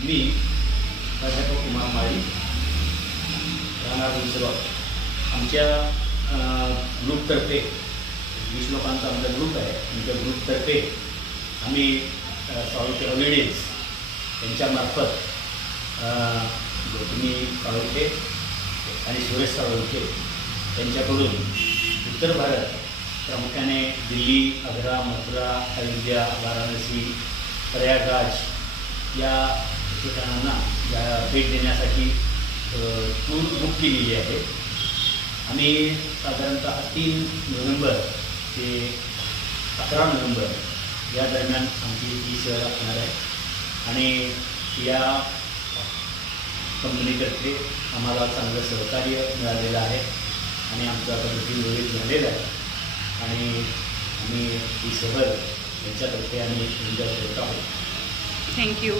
मी प्राध्यापक कुमार माळी राहणार विसरवा आमच्या ग्रुपतर्फे 20 लोकांचा आमचा ग्रुप आहे. आमच्या ग्रुपतर्फे आम्ही साळुंखे हॉलिडेज यांच्यामार्फत गौतमी साळुंखे आणि सुरेश साळुंखे यांच्याकडून उत्तर भारत प्रामुख्याने दिल्ली, आग्रा, मथुरा, अयोध्या, वाराणसी, प्रयागराज या ठिकाणांना भेट देण्यासाठी टूर बुक केलेली आहे. आम्ही साधारणतः 3 नोव्हेंबर ते 11 नोव्हेंबर या दरम्यान आमची ही सहल असणार आहे आणि या कंपनीतर्फे आम्हाला चांगलं सहकार्य मिळालेलं आहे आणि आमचं आता बुकिंग वगैरे झालेलं आहे आणि आम्ही ही सहल यांच्यातर्फे आम्ही एन्जॉय करत आहोत. थँक्यू.